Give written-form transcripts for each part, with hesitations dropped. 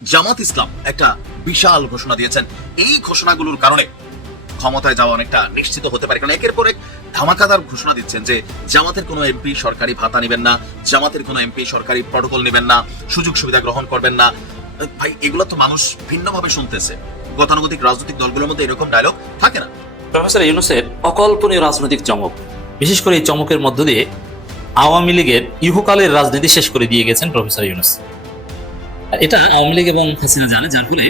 জামাত ইসলাম একটা বিশাল ঘোষণা দিয়েছেন। এই ঘোষণাগুলোর কারণে ক্ষমতায় যাওয়া অনেকটা নিশ্চিত হতে পারে, কারণ একের পর এক ধামাকাদার ঘোষণা দিচ্ছেন যে জামাতের কোনো এমপি সরকারি ভাতা নেবেন না, জামাতের কোনো এমপি সরকারি প্রটোকল নেবেন না, সুযোগ সুবিধা গ্রহণ করবেন না। ভাই, এগুলো তো মানুষ ভিন্নভাবে শুনতেছে। গতানুগতিক রাজনৈতিক দলগুলোর মধ্যে এরকম ডায়লগ থাকে না। প্রফেসর ইউনূসের অকল্পনীয় রাজনৈতিক চমক, বিশেষ করে এই চমকের মধ্য দিয়ে আওয়ামী লীগের ইহকালের রাজনীতি শেষ করে দিয়ে গেছেন প্রফেসর ইউনূস। আর এটা আওয়ামী লীগ এবং হাসিনা জানে, যার ফলে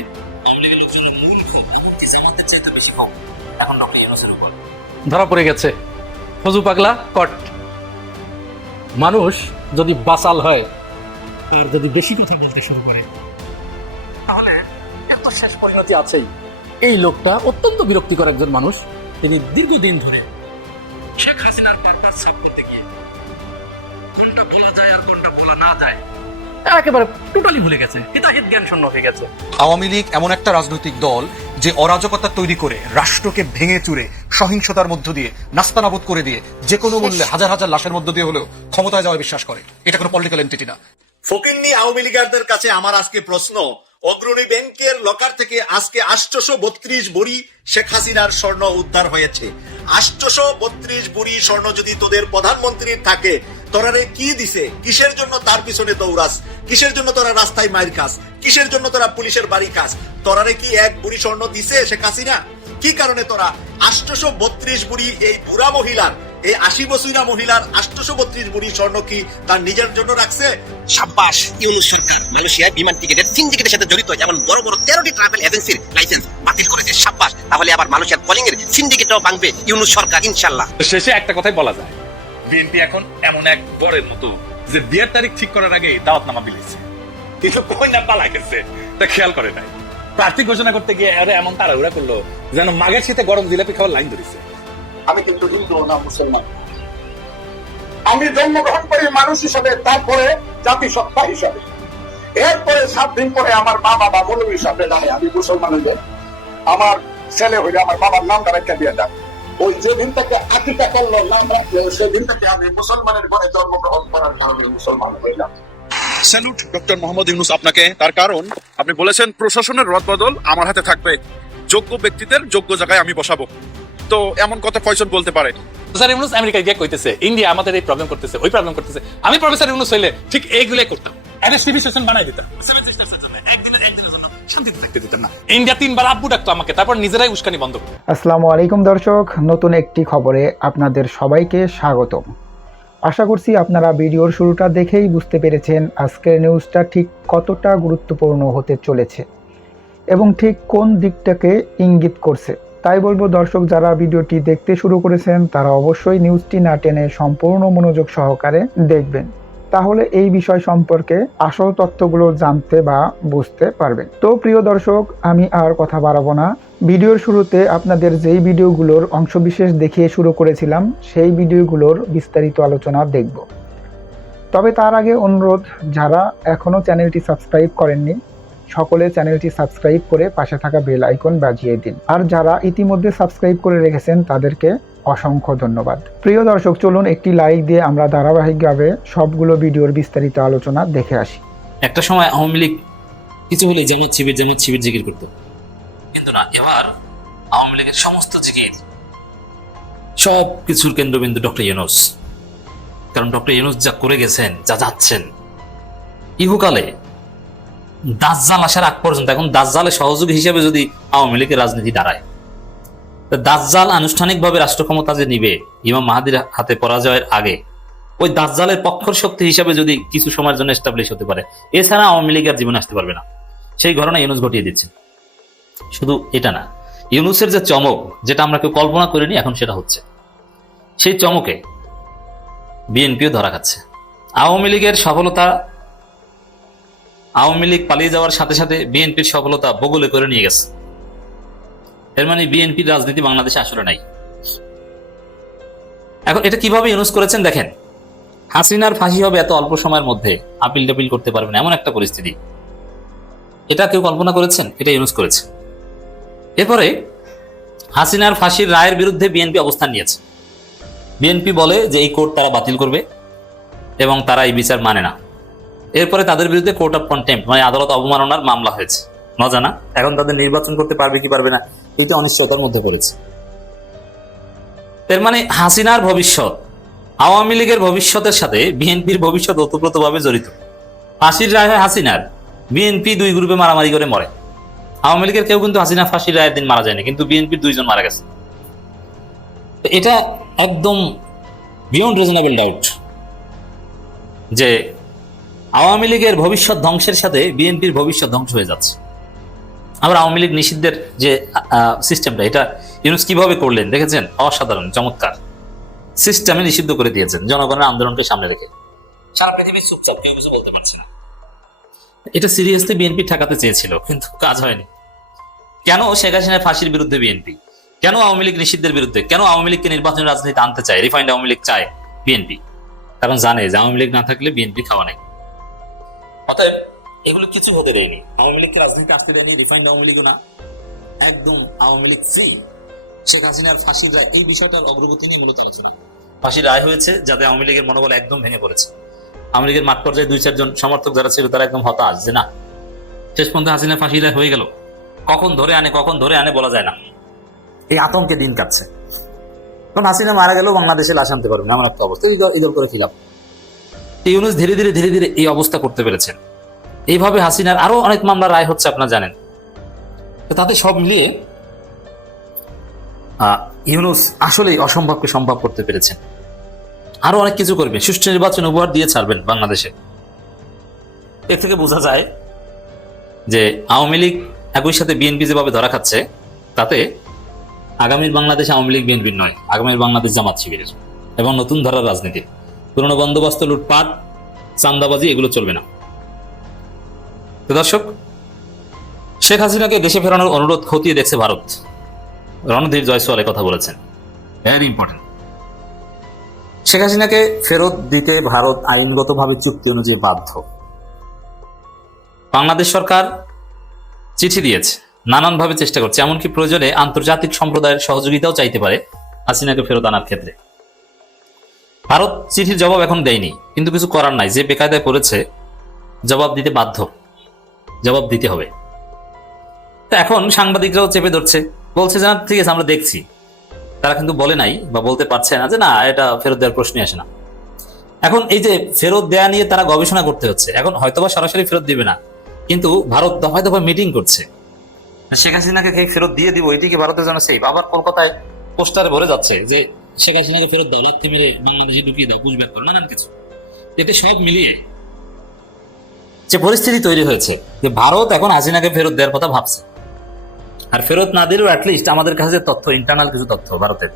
আওয়ামী লীগের লোকজনের মূল ক্ষোভ এমনকি জামাতের চাইতে বেশি ক্ষোভ এখন ডক্টর ইউনূসের উপর। ধরা পড়ে গেছে ফজু পাগলা কট। মানুষ যদি বাচাল হয় আর যদি বেশি কথা বলতে শুরু করে তাহলে এত শেষ পরিণতি আছেই। এই লোকটা অত্যন্ত বিরক্তিকর একজন মানুষ। তিনি দীর্ঘদিন ধরে শেখ হাসিনার পারপাস সাফ করতে গিয়ে কোনটা বলা যায় আর কোনটা বলা না যায় একেবারে টোটালি ভুলে গেছে, হিতাহিত জ্ঞান শূন্য হয়ে গেছে। আওয়ামী লীগ এমন একটা রাজনৈতিক দল যে অরাজকতা তৈরি করে রাষ্ট্রকে ভেঙে চুরে সহিংসতার মধ্য দিয়ে নাস্তানাবুদ করে দিয়ে যে কোনো মূল্যে হাজার হাজার লাশের মধ্য দিয়ে হলেও ক্ষমতায় যাওয়ার বিশ্বাস করে। এটা কোনো পলিটিক্যাল এন্টিটি না। ফকিন্নি আওয়ামী লীগারদের কাছে আমার আজকে প্রশ্ন, অগ্রণী ব্যাংকের লকার থেকে আজকে 832 ভরি শেখ হাসিনার স্বর্ণ উদ্ধার হয়েছে। 832 ভরি স্বর্ণ যদি তোদের প্রধানমন্ত্রীর থাকে, তোরারে কি দিছে? কিসের জন্য তার পিছনে দৌড়াস? কিসের জন্য তোরা রাস্তায় মাইর খাস? কিসের জন্য তোরা পুলিশের বাড়ি খাস? তোরারে কি এক ভরি স্বর্ণ দিছে শেখ হাসিনা? কি কারণে তোরা 832 ভরি এই বুড়া মহিলার, এই 80 বছরা মহিলার 832 ভরি স্বর্ণ কি তার নিজের জন্য রাখছে? সাব্বাস, ইউনূস সরকার মালয়েশিয়ায় বিমান টিকেটের সিন্ডিকেটের সাথে জড়িত যেমন বড় বড় 13টি ট্রাভেল এজেন্সির লাইসেন্স বাতিল করেছে। সাব্বাস, তাহলে আবার মালয়েশিয়ার কলিং এর সিন্ডিকেটও ভাঙবে ইউনূস সরকার ইনশাআল্লাহ। শেষে একটা কথাই বলা যায়, বিএনপি এখন এমন এক বরের মতো যে বিয়ের তারিখ ঠিক করার আগে দাওয়াতনামা বিলিয়েছে, কিন্তু কই না পালাই গেছে তা খেয়াল করে নাই। প্রার্থী ঘোষণা করতে গিয়ে আরে এমন তাড়াহুড়া করলো যেন মাঘের শীতে গরম জিলাপি খাওয়ার লাইন ধরেছে। আমি কিন্তু হিন্দু না মুসলমান। আমি জন্মগ্রহণ করি মানুষ হিসাবে, তারপরে জাতিসত্তা হিসাবে, এরপরে 7 দিন পরে আমার মা বাবা মৌলবী হিসাবে নাই। আমি মুসলমানদের আমার ছেলে হইলে আমার বাবার নামটা রেখে দিয়ে যান। ওই যেদিন থেকে আকিকা করলো নাম রাখলো, সেদিন থেকে আমি মুসলমানের ঘরে জন্মগ্রহণ করার কারণে মুসলমান হইলাম। স্যালুট ডক্টর মোহাম্মদ ইউনূস আপনাকে। তার কারণ আপনি বলেছেন প্রশাসনের রদবদল আমার হাতে থাকবে, যোগ্য ব্যক্তিদের যোগ্য জায়গায় আমি বসাবো। তো এমন কথা ফয়সল বলতে পারে? প্রফেসর ইউনূস আমেরিকায় গিয়ে কইতেছে ইন্ডিয়া আমাদের এই প্রবলেম করতেছে, ওই প্রবলেম করতেছে। আমি প্রফেসর ইউনূস হইলে ঠিক এইগুলাই করতাম, এমএসটিভি সেশন বানাই দিতাম, ইন্ডিয়া 3 বার আব্বু ডাকতো আমাকে, তারপর নিজেরাই উস্কানি বন্ধ করতো। আসসালামু আলাইকুম দর্শক, নতুন একটি খবরে আপনাদের সবাইকে স্বাগতম। আশা করছি আপনারা ভিডিওর শুরুটা দেখেই বুঝতে পেরেছেন আজকের নিউজটা ঠিক কতটা গুরুত্বপূর্ণ হতে চলেছে এবং ঠিক কোন দিকটাকে ইঙ্গিত করছে। তাই বলবো দর্শক, যারা ভিডিওটি দেখতে শুরু করেছেন তারা অবশ্যই নিউজটি না টেনে সম্পূর্ণ মনোযোগ সহকারে দেখবেন, তাহলে এই বিষয় সম্পর্কে আসল তথ্যগুলো জানতে বা বুঝতে পারবেন। তো প্রিয় দর্শক, আমি আর কথা বাড়াবো না। ভিডিওর শুরুতে আপনাদের যেই ভিডিওগুলোর অংশবিশেষ দেখিয়ে শুরু করেছিলাম সেই ভিডিওগুলোর বিস্তারিত আলোচনা দেখব। তবে তার আগে অনুরোধ, যারা এখনও চ্যানেলটি সাবস্ক্রাইব করেননি সকলে চ্যানেলটি সাবস্ক্রাইব করে পাশে থাকা বেল আইকন বাজিয়ে দিন, আর যারা ইতিমধ্যে সাবস্ক্রাইব করে রেখেছেন তাদেরকে অসংখ্য ধন্যবাদ। প্রিয় দর্শক, চলুন একটি লাইক দিয়ে আমরা ধারাবাহিকভাবে সবগুলো ভিডিওর বিস্তারিত আলোচনা দেখে আসি। একটা সময় আওয়ামী লীগ কিছু হলে জামাত শিবির জিকির করতো, কিন্তু না, এবার আওয়ামী লীগের সমস্ত জিকির সব কিছুর কেন্দ্রবিন্দু ডক্টর ইউনূস। কারণ ডক্টর ইউনূস যা করে গেছেন, যা যাচ্ছেন, ইহুকালে দাজ্জাল আসার আগ পর্যন্ত, এখন দাজ্জালের সহযোগী হিসেবে যদি আওয়ামী লীগের রাজনীতি দাঁড়ায়, দাজ্জাল আনুষ্ঠানিকভাবে রাষ্ট্র ক্ষমতা যে নিবে ইমাম মাহাদির হাতে পরাজয়ের আগে, ওই দাজ্জালের পক্ষর শক্তি হিসাবে যদি কিছু সময়ের জন্য এস্টাবলিশ হতে পারে, এছাড়া আওয়ামী লীগের জীবনে আসতে পারবে না। সেই ঘটনা ইউনূস ঘটিয়ে দিচ্ছে। শুধু এটা না, ইউনূসের যে চমক, যেটা আমরা কেউ কল্পনা করিনি, এখন সেটা হচ্ছে। সেই চমকে বিএনপিও ধরা খাচ্ছে। আওয়ামী লীগের সফলতা, আওয়ামী লীগ পালিয়ে যাওয়ার সাথে সাথে বিএনপির সফলতা বগলে করে নিয়ে গেছে। এর মানে বিএনপির রাজনীতি বাংলাদেশে আসলে নাই। এখন এটা কিভাবে ইউনূস করেছেন দেখেন। হাসিনার ফাঁসি হবে এত অল্প সময়ের মধ্যে, আপিল টাপিল করতে পারবেন এমন একটা পরিস্থিতি, এটা কেউ কল্পনা করেছেন? এটা ইউনূস করেছে। এরপরে হাসিনার ফাঁসির রায়ের বিরুদ্ধে বিএনপি অবস্থান নিয়েছে। বিএনপি বলে যে এই কোর্ট তারা বাতিল করবে এবং তারা এই বিচার মানে না। এরপরে তাদের বিরুদ্ধে কোর্ট অফ কন্টেম্পট মানে আদালত অবমাননার মামলা হয়েছে। মজা না? এখন তাদের নির্বাচন করতে পারবে কি পারবে না এটা অনিশ্চয়তার মধ্যে পড়েছে। এর মানে হাসিনার ভবিষ্যৎ আওয়ামী লীগের ভবিষ্যতের সাথে বিএনপির ভবিষ্যৎ ওতপ্রোতভাবে জড়িত। ফাঁসির রায় হয় হাসিনার, বিএনপি দুই গ্রুপে মারামারি করে মরে। আওয়ামী লীগের কেউ কিন্তু হাসিনা ফাঁসির রায়ের দিন মারা যায়নি, কিন্তু বিএনপির 2 জন মারা গেছে। এটা একদম বিয়ন্ড রিজনেবল ডাউট যে আওয়ামী লীগের ভবিষ্যৎ ধ্বংসের সাথে বিএনপির ভবিষ্যৎ ধ্বংস হয়ে যাচ্ছে। আবার আওয়ামী লীগ নিষিদ্ধের যে সিস্টেমটা, এটা ইউনূস কিভাবে করলেন দেখেছেন? অসাধারণ, চমৎকার সিস্টেমে নিষিদ্ধ করে দিয়েছেন জনগণের আন্দোলনকে সামনে রেখে। সারা পৃথিবী চুপচাপ, কেউ কিছু বলতে পারছে না। এটা সিরিয়াসলি বিএনপি ঠেকাতে চেয়েছিল, কিন্তু কাজ হয়নি। কেন শেখ হাসিনার ফাঁসির বিরুদ্ধে বিএনপি? কেন আওয়ামী লীগ নিষিদ্ধের বিরুদ্ধে? কেন আওয়ামী লীগকে নির্বাচনী রাজনীতিতে আনতে চায়? রিফাইন্ড আওয়ামী লীগ চায় বিএনপি, কারণ জানে যে আওয়ামী লীগ না থাকলে বিএনপি খাওয়া নেই। অতএব এগুলো কিছু হতে দেয়নি, আওয়ামী লীগকে রাজনীতিতে আসতে দেয়নি, রিফাইন্ড আওয়ামী লীগও না, একদম আওয়ামী লীগ ফ্রি। শেখ হাসিনার ফাঁসির রায় এই বিষয়টার অগ্রগতি নিয়ে মূলত আলোচনা। ফাঁসির রায় হয়েছে যাতে আওয়ামী লীগের মনোবল একদম ভেঙে পড়েছে। আওয়ামী লীগের মাঠ পর্যায়ে 2-4 জন সমর্থক যারা ছিল তারা একদম হতাশ যে না, শেষ পর্যন্ত হাসিনা ফাঁসির রায় হয়ে গেল, কখন ধরে আনে বলা যায় না। এই আতঙ্কে দিন কাটছে, কারণ হাসিনা মারা গেলেও বাংলাদেশে লাশ আনতে পারবে না, এমন একটা অবস্থা। ইদল করে খিলাফ ইউনূস ধীরে ধীরে এই অবস্থা করতে পেরেছেন। এইভাবে হাসিনার আরো অনেক মামলা রায় হচ্ছে, আপনারা জানেন। তাতে সব মিলিয়ে ইউনূস আসলেই অসম্ভবকে সম্ভব করতে পেরেছেন। আরো অনেক কিছু করবে, সুষ্ঠু নির্বাচন উপহার দিয়ে ছাড়বেন বাংলাদেশে। এর থেকে বোঝা যায় যে আওয়ামী লীগ একই সাথে বিএনপি যেভাবে ধরা খাচ্ছে, তাতে আগামীর বাংলাদেশ আওয়ামী লীগ বিএনপির নয়, আগামীর বাংলাদেশ জামাত শিবিরের এবং নতুন ধারার রাজনীতি। পুরনো বন্দোবস্ত, লুটপাট, চান্দাবাজি এগুলো চলবে না। তো দর্শক, শেখ হাসিনাকে দেশে ফেরানোর অনুরোধ খতিয়ে দেখছে ভারত। রণধীর জয়সওয়াল কথা বলেছেন, ভেরি ইম্পর্টেন্ট। শেখ হাসিনাকে ফেরত দিতে ভারত আইনগতভাবে চুক্তি অনুযায়ী বাধ্য। বাংলাদেশ সরকার চিঠি দিয়েছে, নানানভাবে চেষ্টা করছে, এমনকি প্রয়োজনে আন্তর্জাতিক সম্প্রদায়ের সহযোগিতাও চাইতে পারে হাসিনাকে ফেরত আনার ক্ষেত্রে। ভারত চিঠির জবাব এখন দেয়নি, কিন্তু কিছু করার নাই, যে বেকায়দায় পড়েছে জবাব দিতে বাধ্য, জবাব দিতে হবে। তো এখন সাংবাদিকরাও চেপে ধরছে, বলছে যে না ঠিক আছে আমরা দেখছি। তারা কিন্তু বলে নাই বা বলতে পারছে না যে না এটা ফেরত দেওয়ার প্রশ্নই আসে না। এখন এই যে ফেরত দেয়া নিয়ে তারা গবেষণা করতে হচ্ছে। এখন হয়তোবা সরাসরি ফেরত দিবে না, কিন্তু ভারত দফায় দফায় মিটিং করছে, শেখ হাসিনাকে ফেরত দিয়ে দিব, এটিকে ভারতের জন্য সেফ। আবার কলকাতায় পোস্টারে ভরে যাচ্ছে যে শেখ হাসিনাকে ফেরত দাও, লাথি মেরে বাংলাদেশে ঢুকিয়ে দাও, পুষব্যাক করো, নানান কিছু। এতে সব মিলিয়ে যে পরিস্থিতি তৈরি হয়েছে যে ভারত এখন হাসিনাকে ফেরত দেওয়ার কথা ভাবছে। আর ফেরত না দিলেও অ্যাটলিস্ট আমাদের কাছে যে তথ্য, ইন্টারনাল কিছু তথ্য ভারতের,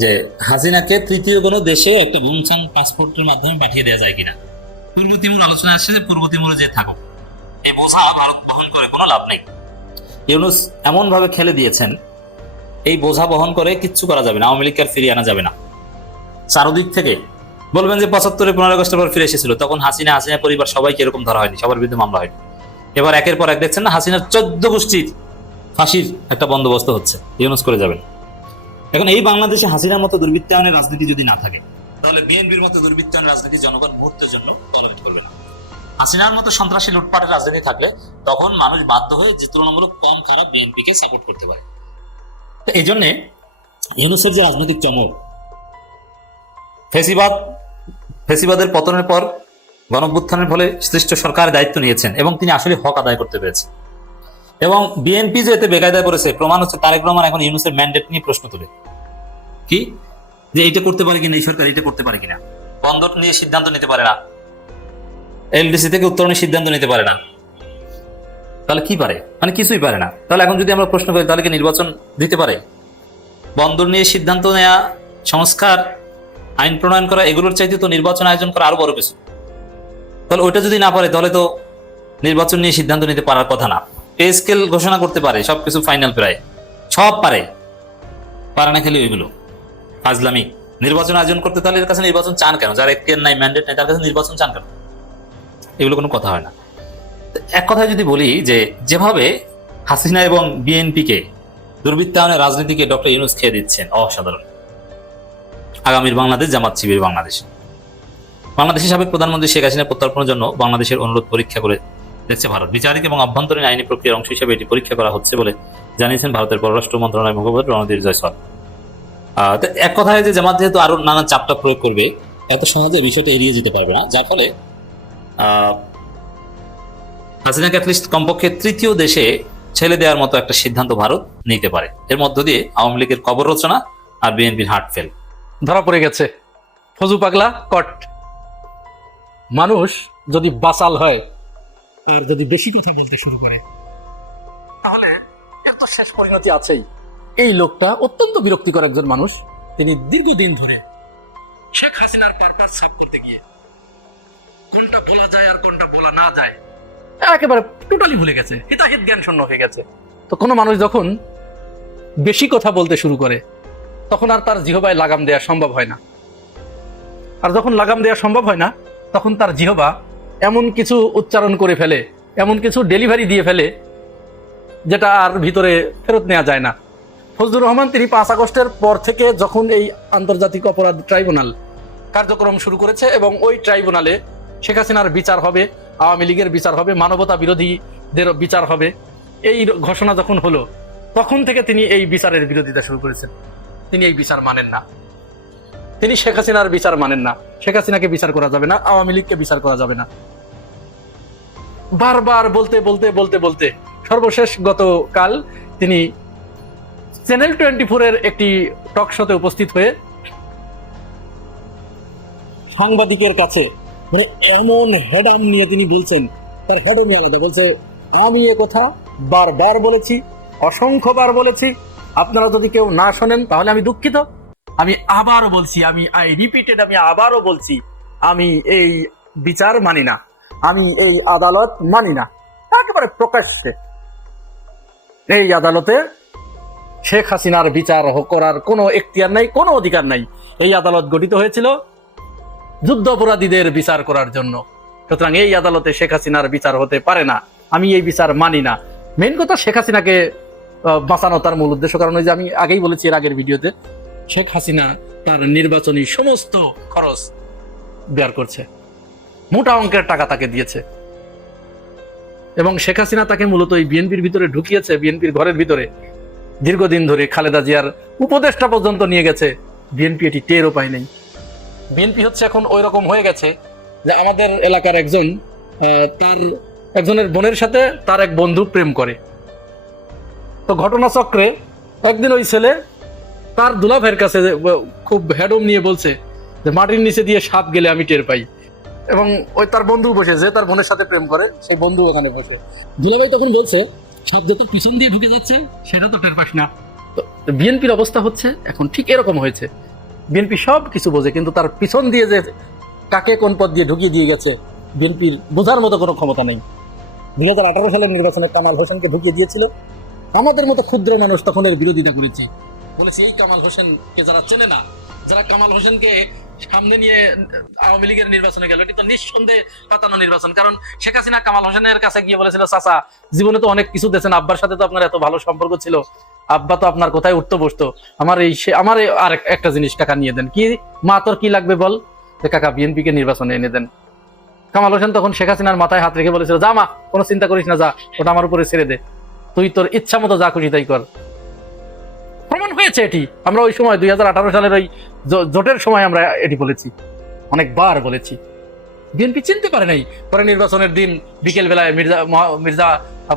যে হাসিনাকে তৃতীয় কোনো দেশে একটা ভুমছাং পাসপোর্টের মাধ্যমে পাঠিয়ে দেওয়া যায় কিনা। পূর্ব তিমুর আলোচনা আসছে যে পূর্ব তিমুরে যে থাকো, এই বোঝা ভারত বহন করে কোনো লাভ নেই। ইউনূস এমন ভাবে খেলে দিয়েছেন, এই বোঝা বহন করে কিচ্ছু করা যাবে না, আওয়ামী লীগকে আর ফিরিয়ে আনা যাবে না। চারদিক থেকে বলবেন যে 75-এ 15 আগস্টের পর ফিরে এসেছিল, তখন হাসিনা পরিবার সবাইকে এরকম ধরা হয়নি, সবার বিরুদ্ধে মামলা হয়নি। এবার একের পর এক দেখছেন না, হাসিনার 14 গোষ্ঠীর ফাঁসির একটা বন্দোবস্ত হচ্ছে, ইউনূস করে যাবেন। এখন এই বাংলাদেশে হাসিনার মতো দুর্বৃত্তায়নের রাজনীতি যদি না থাকে, তাহলে বিএনপির মতো দুর্বৃত্তায়নের রাজনীতি জনগণ মুহূর্তের জন্য টলারেট করবে না। হাসিনার মতো সন্ত্রাসী লুটপাটের রাজনীতি থাকলে তখন মানুষ বাধ্য হয়ে যে তুলনামূলক কম খারাপ বিএনপিকে সাপোর্ট করতে পারে। এই জন্যে ইউনূসের যে রাজনৈতিক চমক, ফেসিবাদের পতনের পর গণঅভ্যুত্থানের ফলে সৃষ্ট সরকারের দায়িত্ব নিয়েছেন এবং তিনি আসলে হক আদায় করতে পেরেছেন। এবং বিএনপি যে এতে বেকায়দায় পড়েছে প্রমাণ হচ্ছে তারেক রহমান এখন ইউনূসের ম্যান্ডেট নিয়ে প্রশ্ন তোলে, কি যে এইটা করতে পারে কিনা, এই সরকার এইটা করতে পারে কিনা, বন্দর নিয়ে সিদ্ধান্ত নিতে পারে না, এলডিসি থেকে উত্তরণের সিদ্ধান্ত নিতে পারে না, তাহলে কি পারে? মানে কিছুই পারে না। তাহলে এখন যদি আমরা প্রশ্ন করি তাহলে কি নির্বাচন দিতে পারে? বন্দর নিয়ে সিদ্ধান্ত নেওয়া, সংস্কার, আইন প্রণয়ন করা, এগুলোর চাইতে তো নির্বাচন আয়োজন করা আরো বড় কিছু। তাহলে ওইটা যদি না পারে তাহলে তো নির্বাচন নিয়ে সিদ্ধান্ত নিতে পারার কথা না। পে স্কেল ঘোষণা করতে পারে, সবকিছু ফাইনাল, প্রায় সব পারে না খেলে ওইগুলো ফাজলামি। নির্বাচন আয়োজন করতে তাহলে এর কাছে নির্বাচন চান কেন? যার এখতিয়ার নাই, ম্যান্ডেট নাই, তার কাছে নির্বাচন চান কেন? এগুলো কোনো কথা হয় না। এক কথায় যদি বলি যে যেভাবে হাসিনা এবং বিএনপিকে দুর্বৃত্তায়নের রাজনীতিকে ডক্টর ইউনূস খেয়ে দিচ্ছেন, অসাধারণ। আগামীর বাংলাদেশ জামাত শিবির বাংলাদেশ। বাংলাদেশের সাবেক প্রধানমন্ত্রী শেখ হাসিনা প্রত্যর্পণের জন্য বাংলাদেশের অনুরোধ পরীক্ষা করে দেখছে ভারত। বিচারিক এবং অভ্যন্তরীণ আইনি প্রক্রিয়ার অংশ হিসেবে এটি পরীক্ষা করা হচ্ছে বলে জানিয়েছেন ভারতের পররাষ্ট্র মন্ত্রণালয়ের মুখপাত্র রণধীর জয়সওয়াল। তো এক কথায় যে জামাত যেহেতু আরো নানা চাপটা প্রয়োগ করবে, এত সহজে বিষয়টি এড়িয়ে যেতে পারবে না, যার ফলে হাসিনাকে অ্যাটলিস্ট কমপক্ষে তৃতীয় দেশে ছেড়ে দেওয়ার মতো একটা সিদ্ধান্ত ভারত নিতে পারে। এর মধ্য দিয়ে আওয়ামী লীগের কবর রচনা আর বিএনপির হার্টফেল ধরা পড়ে গেছে। ফজু পাগলা কট। মানুষ যদি বাচাল হয় আর যদি বেশি কথা বলতে শুরু করে, তাহলে এর তো শেষ পরিণতি আছেই। এই লোকটা অত্যন্ত বিরক্তিকর একজন মানুষ। তিনি দীর্ঘদিন ধরে শেখ হাসিনার পারপাস সাফ করতে গিয়ে কোনটা বলা যায় আর কোনটা বলা না যায় একেবারে টোটালি ভুলে গেছে, হিতাহিত জ্ঞান শূন্য হয়ে গেছে। তো কোনো মানুষ যখন বেশি কথা বলতে শুরু করে তখন আর তার জিহবায় লাগাম দেওয়া সম্ভব হয় না। আর যখন লাগাম দেওয়া সম্ভব হয় না, তখন তার জিহবা এমন কিছু উচ্চারণ করে ফেলে, এমন কিছু ডেলিভারি দিয়ে ফেলে, যেটা আর ভিতরে ফেরত নেওয়া যায় না। ফজলুর রহমান তিনি 5 আগস্টের পর থেকে যখন এই আন্তর্জাতিক অপরাধ ট্রাইব্যুনাল কার্যক্রম শুরু করেছে এবং ওই ট্রাইব্যুনালে শেখ হাসিনার বিচার হবে, আওয়ামী লীগের বিচার হবে, মানবতা বিরোধীদের বিচার হবে, এই ঘোষণা যখন হলো তখন থেকে তিনি এই বিচারের বিরোধিতা শুরু করেছেন। তিনি এই বিচার মানেন না, তিনি শেখ হাসিনার বিচার মানেন না। শেখ হাসিনাকে বিচার করা যাবে না, আওয়ামী লীগকে বিচার করা যাবে না, বারবার বলতে বলতে বলতে বলতে সর্বশেষ গতকাল তিনি চ্যানেল 24-এর একটি টক শোতে উপস্থিত হয়ে সাংবাদিকের কাছে মানে এমন হেডাম নিয়ে তিনি বলছেন, তার হেডামই আলাদা। বলছে, আমি এ কথা বারবার বলেছি, অসংখ্যবার বলেছি, আপনারা যদি কেউ না শোনেন তাহলে আমি দুঃখিত। আমি আবারও বলছি, আমি আবারও বলছি, আমি এই বিচার মানি না, আমি এই আদালত মানি না। একেবারে প্রকাশ্যে এই আদালতে শেখ হাসিনার বিচার করার কোনো এখতিয়ার নাই, কোনো অধিকার নাই। এই আদালত গঠিত হয়েছিল যুদ্ধ অপরাধীদের বিচার করার জন্য। সুতরাং এই আদালতে শেখ হাসিনার বিচার হতে পারে না, আমি এই বিচার মানি না। মেইন কথা শেখ হাসিনাকে বাঁচানো তার মূল উদ্দেশ্য। কারণ ওই যে আমি আগেই বলেছি এর আগের ভিডিওতে, শেখ হাসিনা তার নির্বাচনী সমস্ত খরচ বের করছে, মোটা অঙ্কের টাকা তাকে দিয়েছে এবং শেখ হাসিনা তাকে মূলত এই বিএনপির ভিতরে ঢুকিয়েছে, বিএনপির ঘরের ভিতরে দীর্ঘদিন ধরে খালেদা জিয়ার উপদেষ্টা পর্যন্ত নিয়ে গেছে। বিএনপি এটি টেরও পায় নাই। বিএনপি হচ্ছে এখন ওই রকম হয়ে গেছে যে আমাদের এলাকার তার একজনের বোনের সাথে তার এক বন্ধু প্রেম করে। তো ঘটনাচক্রে একদিন ওই ছেলে তার দুলাভাইয়ের কাছে খুব হেডম নিয়ে বলছে যে মাটির নিচে দিয়ে সাপ গেলে আমি টের পাই। এবং ওই তার বন্ধু বসে, যে তার বোনের সাথে প্রেম করে, সেই বন্ধু ওখানে বসে। দুলাভাই তখন বলছে, সাপ যে তোর পিছন দিয়ে ঢুকে যাচ্ছে সেটা তো টের পাস না। তো বিএনপির অবস্থা হচ্ছে এখন ঠিক এরকম হয়েছে। বিএনপি সব কিছু বোঝে, কিন্তু তার পিছন দিয়ে যে কাকে কোন পথ দিয়ে ঢুকিয়ে দিয়ে গেছে বিএনপির বোঝার মতো কোনো ক্ষমতা নেই। 2018 সালের নির্বাচনে কামাল হোসেনকে ঢুকিয়ে দিয়েছিল। আমাদের মতো ক্ষুদ্র মানুষ তখন এর বিরোধিতা করেছি, বলেছি এই কামাল হোসেনকে যারা চেনে না, যারা কামাল হোসেনকে সামনে নিয়ে আওয়ামী লীগের নির্বাচনে গেল, এটি তো নিঃসন্দেহে পাতানো নির্বাচন। কারণ শেখ হাসিনা কামাল হোসেনের কাছে গিয়ে বলেছিল, চাচা জীবনে তো অনেক কিছু দিয়েছেন, আব্বার সাথে তো আপনার এত ভালো সম্পর্ক ছিল, আব্বা তো আপনার কোথায় উঠতো বসতো, আমার আর একটা জিনিস কাকা নিয়ে দেন। কি মা, তোর কি লাগবে বল? কাকা বিএনপি কে নির্বাচনে এনে দেন। কামাল হোসেন তখন শেখ হাসিনার মাথায় হাত রেখে বলেছিল, যা মা, কোনো চিন্তা করিস না, যা, ওটা আমার উপরে ছেড়ে দে, তুই তোর ইচ্ছা মতো যা খুশি তাই কর। প্রমাণ হয়েছে এটি। আমরা ওই সময় 2018 সালের ওই জোটের সময় আমরা এটি বলেছি, অনেকবার বলেছি। বিএনপি চিনতে পারে নাই। পরে নির্বাচনের দিন বিকেল বেলায় মির্জা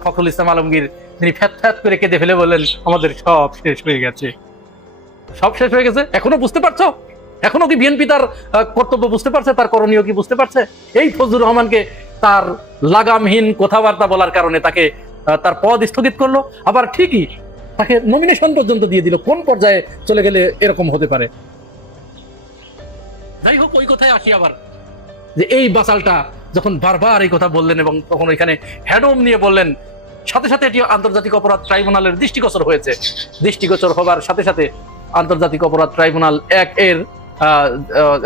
ফখরুল ইসলাম আলমগীর তিনি ফ্যাত করে কেঁদে ফেলে বললেন, আমাদের সব শেষ হয়ে গেছে, সব শেষ হয়ে গেছে। এখনো বুঝতে পারছো? এখনো কি বিএনপি তার কর্তব্য বুঝতে পারছে, তার করণীয় কি বুঝতে পারছে? এই ফজলুর রহমানকে তার লাগামহীন কথাবার্তা বলার কারণে তাকে তার পদ স্থগিত করলো, আবার ঠিকই তাকে নমিনেশন পর্যন্ত দিয়ে দিল। কোন পর্যায়ে চলে গেলে এরকম হতে পারে? যাই হোক, ওই কথায় আসি আবার, যে এই বাচালটা যখন বারবার এই কথা বললেন এবং তখন ওইখানে হেডম নিয়ে বললেন, সাথে সাথে এটি আন্তর্জাতিক অপরাধ ট্রাইব্যুনালের দৃষ্টিগোচর হয়েছে। দৃষ্টিগোচর হবার সাথে সাথে আন্তর্জাতিক অপরাধ ট্রাইব্যুনাল 1 এর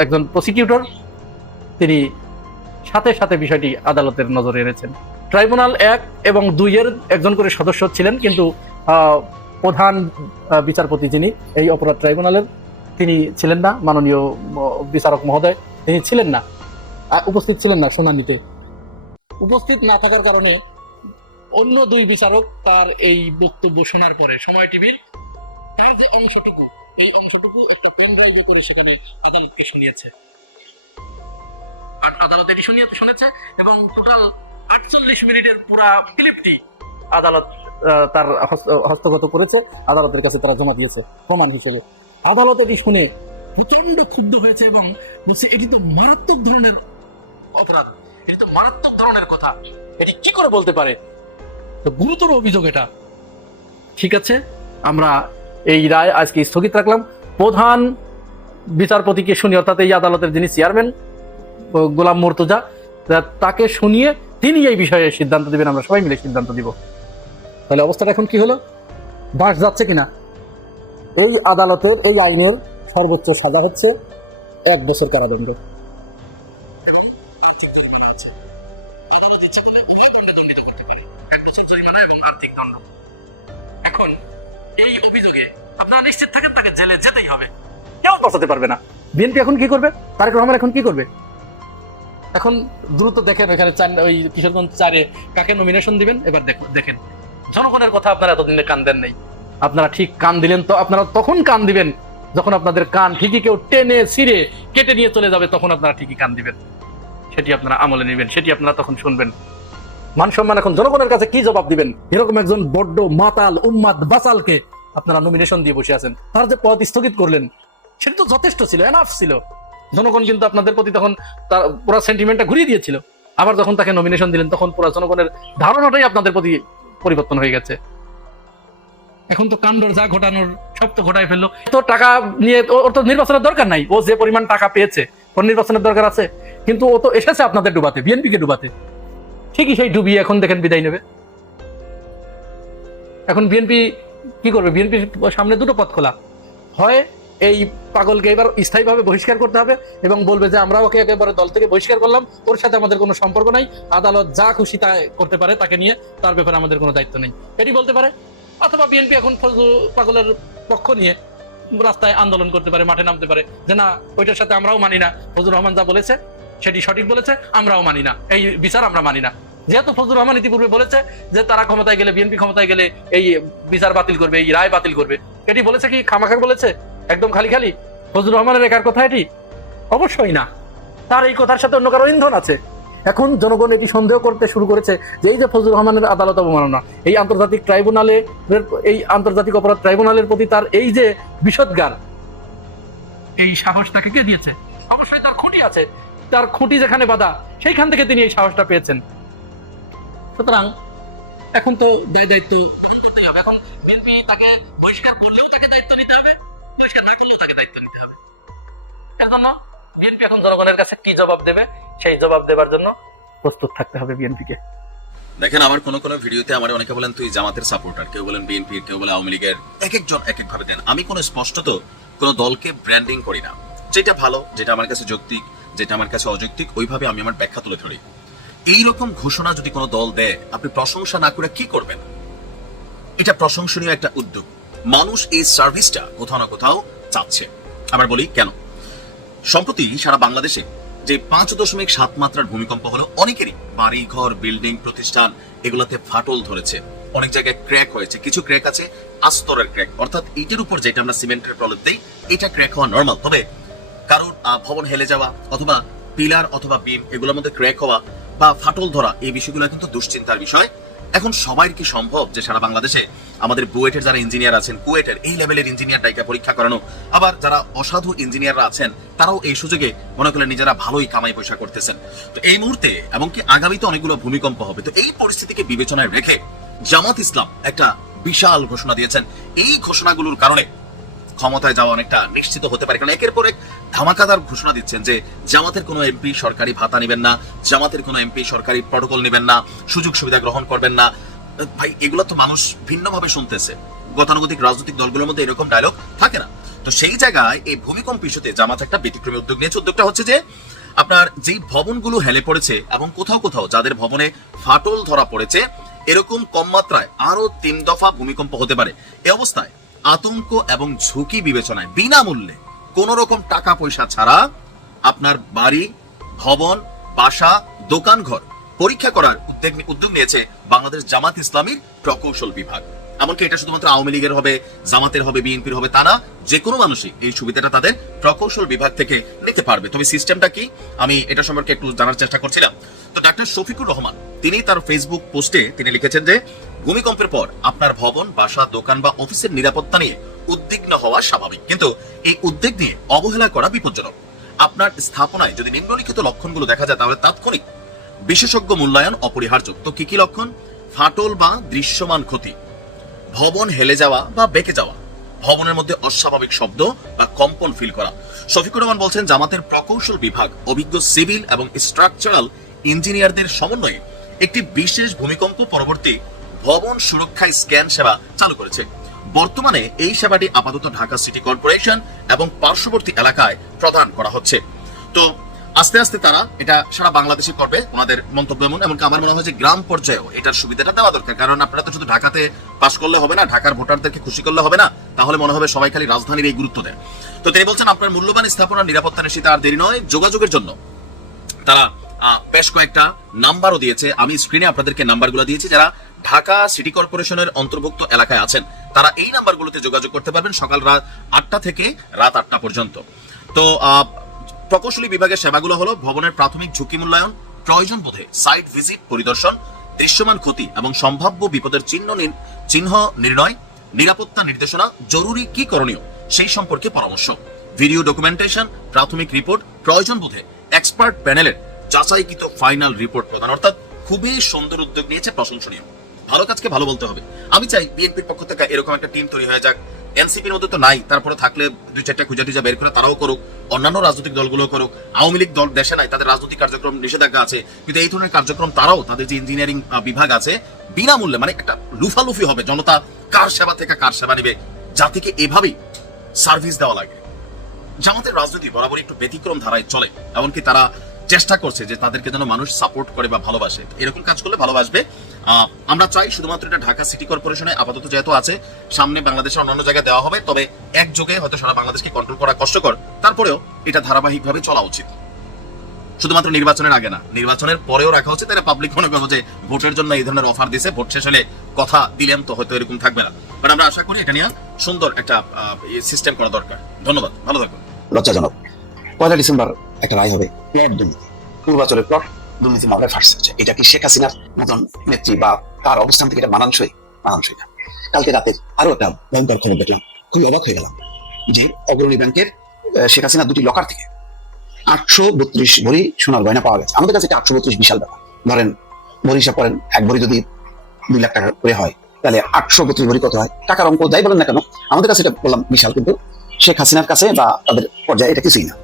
একজন প্রসিকিউটর তিনি সাথে সাথে বিষয়টি আদালতের নজরে এনেছেন। ট্রাইব্যুনাল 1 এবং 2 এর একজন করে সদস্য ছিলেন, কিন্তু প্রধান বিচারপতি যিনি এই অপরাধ ট্রাইব্যুনালের তিনি ছিলেন না, মাননীয় বিচারক মহোদয় তিনি ছিলেন না। উপস্থিত ছিলেন না শুনানিতে। উপস্থিত না থাকার কারণে অন্য দুই বিচারক তার এই বক্তব্য শোনার পরে সময় টিভির তার যে অংশটুকু, এই অংশটুকু একটা পেন ড্রাইভে করে সেখানে আদালতকে শুনিয়েছে। আদালত এটি শুনেছে এবং টোটাল 48 মিনিটের পুরা ক্লিপটি আদালত তার হস্তগত করেছে, আদালতের কাছে তারা জমা দিয়েছে প্রমাণ হিসেবে। আদালত এটি শুনে প্রচন্ড ক্ষুব্ধ হয়েছে এবং বলছে এটি তো মারাত্মক ধরনের অপরাধ, এটি তো মারাত্মক ধরনের কথা, এটি কি করে বলতে পারে? তো গুরুতর অভিযোগ এটা। ঠিক আছে, আমরা এই রায় আজকে স্থগিত রাখলাম। প্রধান বিচারপতিকে শুনিয়ে, অর্থাৎ এই আদালতের যিনি চেয়ারম্যান গোলাম মুর্তজা, তাকে শুনিয়ে তিনি এই বিষয়ে সিদ্ধান্ত দিবেন, আমরা সবাই মিলে সিদ্ধান্ত দিব। তাহলে অবস্থাটা এখন কি হলো? বাস যাচ্ছে কিনা? এই আদালতের এই আইনের সর্বোচ্চ সাজা হচ্ছে 1 বছর কারাদণ্ড। এখন এই অভিযোগে আপনারা নিশ্চিত থাকেন তাকে জেলে যেতেই হবে, কেউ বাঁচাতে পারবে না। বিএনপি এখন কি করবে? তারেক রহমান এখন কি করবে? এখন দ্রুত দেখেন এখানে ওই কিশোরগঞ্জ 4-এ কাকে নমিনেশন দিবেন। এবার দেখেন জনগণের কথা আপনারা এতদিনে কান দেন নাই, আপনারা ঠিক কান দিলেন তো আপনারা তখন কান দিবেন যখন আপনাদের কান ঠিকই কেউ টেনে ছিঁড়ে কেটে নিয়ে চলে যাবে, তখন আপনারা ঠিকই কান দিবেন, সেটি আপনারা আমলে নেবেন, সেটি আপনারা তখন শুনবেন। মান সম্মান এখন জনগণের কাছে কি জবাব দিবেন? এরকম একজন বড্ড মাতাল উম্মাদ বাসালকে আপনারা নমিনেশন দিয়ে বসে আছেন, তার যে পদ স্থগিত করলেন সেটা তো যথেষ্ট ছিল, এনাফ ছিল। জনগণ কিন্তু আপনাদের প্রতি তখন তার পুরো সেন্টিমেন্টটা ঘুরিয়ে দিয়েছিল। আবার যখন তাকে নমিনেশন দিলেন তখন পুরো জনগণের ধারণাটাই আপনাদের প্রতি পরিবর্তন হয়ে গেছে। এখন তো কাণ্ডর যা ঘটানোর সব তো ঘটাই ফেললো। তো টাকা নিয়ে ওর তো নির্বাচনের দরকার নাই, ও যে পরিমাণ টাকা পেয়েছে ওর নির্বাচনের দরকার আছে? কিন্তু ও তো এসেছে আপনাদের ডুবাতে, বিএনপিকে ডুবাতে। ঠিকই সেই ডুবিয়ে এখন দেখেন বিদায় নেবে। এখন বিএনপি কি করবে? বিএনপির সামনে দুটো পথ খোলা, হয় এই পাগলকে এবার স্থায়ীভাবে বহিষ্কার করতে হবে এবং বলবে যে আমরা ওকে একেবারে দল থেকে বহিষ্কার করলাম, ওর সাথে আমাদের কোনো সম্পর্ক নাই, আদালত যা খুশি তা করতে পারে তাকে নিয়ে, তার ব্যাপারে আমাদের কোনো দায়িত্ব নেই, এটি বলতে পারে। অথবা বিএনপি এখন পাগলের পক্ষ নিয়ে রাস্তায় আন্দোলন করতে পারে, মাঠে নামতে পারে যে না, ওইটার সাথে আমরাও মানি না, ফজলুর রহমান যা বলেছে সেটি সঠিক বলেছে, আমরাও মানি না, এই বিচার আমরা মানি না। যেহেতু ফজলুর রহমান ইতিপূর্বে বলেছে যে তারা ক্ষমতায় গেলে, বিএনপি ক্ষমতায় গেলে এই বিচার বাতিল করবে, এই রায় বাতিল করবে, এটি বলেছে কি খামাখা বলেছে? একদম খালি খালি ফজলুর রহমানের রেখার কথা এটি? অবশ্যই না, তার এই কথার সাথে অন্য কারো ইন্ধন আছে। এখন জনগণ এটি সন্দেহ করতে শুরু করেছে যে এই যে ফজলুর রহমানের আদালত অবমাননা, এই আন্তর্জাতিক ট্রাইব্যুনালের, এই আন্তর্জাতিক অপরাধ ট্রাইব্যুনালের প্রতি তার এই যে বিষোদ্গার, এই সাহস তাকে কে দিয়েছে? অবশ্যই তার খুঁটি আছে, তার খুঁটি যেখানে বাঁধা সেইখান থেকে তিনি এই সাহসটা পেয়েছেন। সুতরাং এখন তো দায়িত্ব করতেই হবে। এখন বিএনপি তাকে বহিষ্কার করলেও তাকে দায়িত্ব নিতে হবে, বহিষ্কার না করলেও তাকে দায়িত্ব নিতে হবে। এর জন্য বিএনপি এখন জনগণের কাছে কি জবাব দেবে সেই জবাব দেবার জন্য প্রস্তুত থাকতে হবে বিএনপিকে। দেখেন, আমার কোন ভিডিওতে আমার অনেকে বলেন তুই জামাতের সাপোর্টার, কেউ বলেন বিএনপির, কেউ বলে আওয়ামী লীগের, এক একজন এক এক ভাবে দেন। আমি কোনো স্পষ্টত কোনো দলকে ব্র্যান্ডিং করি না, যেটা ভালো, যেটা আমার কাছে যৌক্তিক, যেটা আমার কাছে অযৌক্তিক, ওইভাবে আমি আমার ব্যাখ্যা তুলে ধরি। এইরকম ঘোষণা যদি কোনো দল দেয়, আপনি প্রশংসা না করে কি করবেন? এটা প্রশংসনীয় একটা উদ্যোগ, মানুষ এই সার্ভিসটা কোথাও না কোথাও চাচ্ছে। আবার বলি কেন, সম্প্রতি সারা বাংলাদেশে যে 5.7 মাত্রার ভূমিকম্প হলো, অনেকেরই বাড়ি ঘর, বিল্ডিং, প্রতিষ্ঠান এগুলোতে ফাটল ধরেছে, অনেক জায়গায় ক্র্যাক হয়েছে। কিছু ক্র্যাক আছে আস্তরের ক্র্যাক, অর্থাৎ ইটের উপর যেটা আমরা সিমেন্টের প্রলেপ দেই, এটা ক্র্যাক হওয়া নর্মাল। তবে কারোর ভবন হেলে যাওয়া অথবা পিলার অথবা বিম এগুলোর মধ্যে ক্র্যাক হওয়া বা ফাটল ধরা, এই বিষয়গুলো কিন্তু দুশ্চিন্তার বিষয়। এখন সবাই কি সম্ভব যে সারা বাংলাদেশে আমাদের বুয়েটের যারা ইঞ্জিনিয়ার আছেন, কুয়েটের এই লেভেলের ইঞ্জিনিয়ার ডাইকা পরীক্ষা করানো, আবার যারা অসাধু ইঞ্জিনিয়াররা আছেন তারাও এই সুযোগে মনে করলে নিজেরা ভালোই কামাই পয়সা করতেছেন। তো এই মুহূর্তে এমনকি আগামীতে অনেকগুলো ভূমিকম্প হবে, তো এই পরিস্থিতিকে বিবেচনায় রেখে জামাত ইসলাম একটা বিশাল ঘোষণা দিয়েছেন। এই ঘোষণাগুলোর কারণে ক্ষমতায় যাওয়া অনেকটা নিশ্চিত হতে পারে, কারণ একের পর এক ধামাকাদার ঘোষণা দিচ্ছেন যে জামাতের কোনো এমপি সরকারি ভাতা নেবেন না, জামাতের কোনো এমপি সরকারি প্রটোকল নেবেন না, সুযোগ সুবিধা গ্রহণ করবেন না। ভাই, এগুলো তো মানুষ ভিন্নভাবে শুনতেছে, গতানুগতিক রাজনৈতিক দলগুলোর মধ্যে এরকম ডায়লগ থাকে না। তো সেই জায়গায় এই ভূমিকম্প ইস্যুতে জামাত একটা ব্যতিক্রমী উদ্যোগ নিয়েছে। উদ্যোগটা হচ্ছে যে আপনার যেই ভবনগুলো হেলে পড়েছে এবং কোথাও কোথাও যাদের ভবনে ফাটল ধরা পড়েছে, এরকম কম মাত্রায় আরো 3 দফা ভূমিকম্প হতে পারে। এই অবস্থায় আতঙ্ক এবং ঝুঁকি বিবেচনায় বিনামূল্যে কোন রকম টাকা পয়সা ছাড়া আপনার বাড়ি, ভবন বাসা, দোকানঘর পরীক্ষা করার উদ্যোগ নিয়েছে বাংলাদেশ জামাত ইসলামীর প্রকৌশল বিভাগ। এমনকি এটা শুধুমাত্র আওয়ামী লীগের হবে, জামাতের হবে, বিএনপির হবে তা না, যে কোনো মানুষই এই সুবিধাটা তাদের প্রকৌশল বিভাগ থেকে নিতে পারবে। তবে সিস্টেমটা কি, আমি এটা সম্পর্কে একটু জানার চেষ্টা করছিলাম। তো ডাক্তার শফিকুর রহমান তিনি তার ফেসবুক পোস্টে তিনি লিখেছেন যে ভূমিকম্পের পর আপনার ভবন, বাসা, দোকান বা অফিসের নিরাপত্তা নিয়ে উদ্বিগ্ন হওয়া স্বাভাবিক, কিন্তু এই উদ্বেগ নিয়ে অবহেলা করা বিপজ্জনক। আপনার স্থাপনায় যদি নিম্নলিখিত লক্ষণগুলো দেখা যায় তাহলে তাৎক্ষণিক বিশেষজ্ঞ মূল্যায়ন অপরিহার্য। তো কি কি লক্ষণ? ফাটল বা দৃশ্যমান ক্ষতি, ভবন হেলে যাওয়া বা বেঁকে যাওয়া, ভবনের মধ্যে অস্বাভাবিক শব্দ বা কম্পন ফিল করা। শফিকুর রহমান বলছেন জামাতের প্রকৌশল বিভাগ অভিজ্ঞ সিভিল এবং স্ট্রাকচারাল ইঞ্জিনিয়ারদের সমন্বয়ে একটি বিশেষ ভূমিকম্প পরবর্তী ভবন সুরক্ষা স্ক্যান সেবা চালু করেছে। বর্তমানে এই সেবাটি আপাতত ঢাকা সিটি কর্পোরেশন এবং পার্শ্ববর্তী এলাকায় প্রদান করা হচ্ছে। তো আস্তে আস্তে তারা এটা সারা বাংলাদেশে করবে, ওনাদের মন্তব্য এমন। এমনকি আমার মনে হয় যে গ্রাম পর্যায়েও এটার সুবিধাটা দেওয়া দরকার, কারণ আপনারা তো শুধু ঢাকাতে পাস করলে হবে না, ঢাকার ভোটারদেরকে খুশি করলে হবে না, তাহলে মনে হবে সবাই খালি রাজধানীর এই গুরুত্ব দেয়। তো তিনি বলছেন আপনার মূল্যবান স্থাপনার নিরাপত্তা নিশ্চিত আর দেরি নয়। যোগাযোগের জন্য তারা বেশ কয়েকটা নাম্বারও দিয়েছে, আমি স্ক্রিনে আপনাদেরকে নাম্বারগুলো দিয়েছি। যারা ঢাকা সিটি কর্পোরেশনের অন্তর্ভুক্ত এলাকায় আছেন তারা এই নাম্বারগুলোতে যোগাযোগ করতে পারবেন সকাল 8টা থেকে রাত 8টা পর্যন্ত। তো প্রকৌশলী বিভাগের সেবাগুলো হলো ভবনের প্রাথমিক ঝুঁকি মূল্যায়ন, প্রয়োজন বোধে সাইট ভিজিট পরিদর্শন, দৃশ্যমান ক্ষতি এবং সম্ভাব্য বিপদের চিহ্ন নির্ণয়, নিরাপত্তা নির্দেশনা, জরুরি কি করণীয় সেই সম্পর্কে পরামর্শ, ভিডিও ডকুমেন্টেশন, প্রাথমিক রিপোর্ট, প্রয়োজন বোধে এক্সপার্ট প্যানেলের যাচাইকৃত ফাইনাল রিপোর্ট প্রদান। অর্থাৎ খুবই সুন্দর উদ্যোগ নিয়েছে, প্রশংসনীয়। ভালো কাজকে ভালো বলতে হবে। আমি চাই বিএনপির পক্ষ থেকে এরকম একটা টিম তৈরি হয়ে যাক। এনসিপির মধ্যে তো নাই, তারপরে থাকলে 2-4টা খুঁজাটুজা বের করে তারাও করুক, অন্যান্য রাজনৈতিক দলগুলো করুক। আওয়ামী লীগ দল দেশে নাই, তাদের রাজনৈতিক কার্যক্রম নিষেধাজ্ঞা আছে, কিন্তু এই ধরনের কার্যক্রম তারাও তাদের যে ইঞ্জিনিয়ারিং বিভাগ আছে বিনামূল্যে, মানে একটা লুফালুফি হবে, জনতা কার সেবা থেকে কার সেবা নেবে, জাতিকে এভাবেই সার্ভিস দেওয়া লাগে। জামাতের রাজনীতি বরাবরই একটু ব্যতিক্রম ধারায় চলে, এমনকি তারা চেষ্টা করছে যে তাদেরকে যেন মানুষ সাপোর্ট করে বা ভালোবাসে। এরকম কাজ করলে ভালোবাসবে। আমরা চাই শুধুমাত্র এটা ঢাকা সিটি কর্পোরেশনে আপাতত যেহেতু আছে, সামনে বাংলাদেশের অন্যান্য জায়গায় দেওয়া হবে, তবে একযোগে হয়তো সারা বাংলাদেশকে কন্ট্রোল করা কষ্টকর, তারপরেও এটা ধারাবাহিকভাবে চলা উচিত। শুধুমাত্র নির্বাচনের আগে না, নির্বাচনের পরেও রাখা উচিত। তাহলে পাবলিক মনে করবো যে ভোটের জন্য এই ধরনের অফার দিছে, ভোট শেষ হলে কথা দিলেন, তো হয়তো এরকম থাকবে না। বাট আমরা আশা করি এটা নিয়ে সুন্দর একটা সিস্টেম করা দরকার। ধন্যবাদ, ভালো থাকুন। লজ্জাজনক 1 ডিসেম্বর একটা রায় হবে প্লট দুর্নীতি, পূর্বাচলের প্লট দুর্নীতি মামলায় ফাঁসছে। এটা কি শেখ হাসিনার মতন নেত্রী বা তার অবস্থান থেকে এটা মানানসই না। কালকে রাতের আরো একটা ভয়ঙ্কর খবর দেখলাম, খুবই অবাক হয়ে গেলাম যে অগ্রণী ব্যাংকের শেখ হাসিনার 2টি লকার থেকে 832 ভরি সোনার গয়না পাওয়া গেছে। আমাদের কাছে এটা 832 বিশাল ব্যাপার। ধরেন ভরি হিসাব করেন, এক ভরি যদি 2 লাখ টাকা করে হয় তাহলে 832 ভরি কত হয়? টাকার অঙ্ক যাই বলেন না কেন, আমাদের কাছে এটা বললাম বিশাল, কিন্তু শেখ হাসিনার কাছে বা তাদের পর্যায়ে এটা কিছুই না।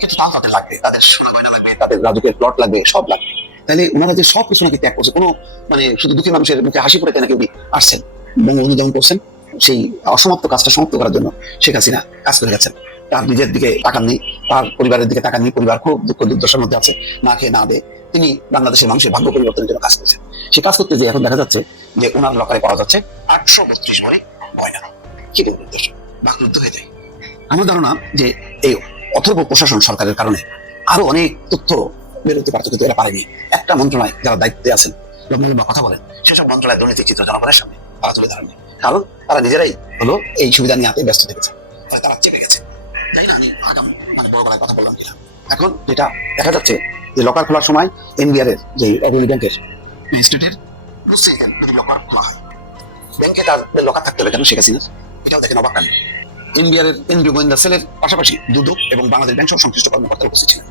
কিন্তু তাও তাদের লাগবে, তাদের সোনা গয়না লাগবে, তাদের রাজুকের প্লট লাগবে, সব লাগবে। তাহলে ওনারা যে সব কিছু নাকি ত্যাগ করছে, কোনো মানে শুধু দুঃখী মানুষের মুখে হাসি ফুটাতে নাকি উনি আসছেন, বঙ্গবন্ধু যেমন করছেন সেই অসমাপ্ত কাজটা সমাপ্ত করার জন্য শেখ হাসিনা কাজ করে গেছেন। তার নিজের দিকে তাকান নেই, তার পরিবারের দিকে তাকান নেই, পরিবার খুব দুঃখ দুর্দশার মধ্যে আছে, না খেয়ে না দেয়। তিনি বাংলাদেশের মানুষের ভাগ্য পরিবর্তনের জন্য কাজ করছেন। সে কাজ করতে যে এখন দেখা যাচ্ছে যে ওনার লকারে পাওয়া যাচ্ছে 832 ভরি গয়না। কি উদ্দেশ্য বাকরুদ্ধ হয়ে যায়। আমার ধারণা যে এই অথর্ব প্রশাসন সরকারের কারণে আরো অনেক তথ্য বেরোতে পারত, কিন্তু এরা পারেনি। একটা মন্ত্রণালয় যারা দায়িত্বে আছেন বা কথা বলেন, সেসব মন্ত্রণালয় দুর্নীতির চিত্র জনগণের সামনে তারা তুলে ধরেননি, কারণ তারা নিজেরাই হলো এই সুবিধা নিয়ে হাতে ব্যস্ত থেকেছে, তারা চেপে গেছে। তাই না? আমি বড় গলায় কথা বললাম কিনা। এখন যেটা দেখা যাচ্ছে যে লকার খোলার সময় এনবিআর এর যে অগ্রণী ব্যাংকের স্টেটের যদি লকার খোলা হয়, ব্যাংকে তার লকার থাকতে হবে কেন শেখ হাসিনার? এটাও দেখেন অবাক কাণ্ড। এনবিআর এর কেন্দ্রীয় গোয়েন্দা সেলের পাশাপাশি দুদক এবং বাংলাদেশ ব্যাংক সহ সংশ্লিষ্ট কর্মকর্তারা উপস্থিত ছিলেন।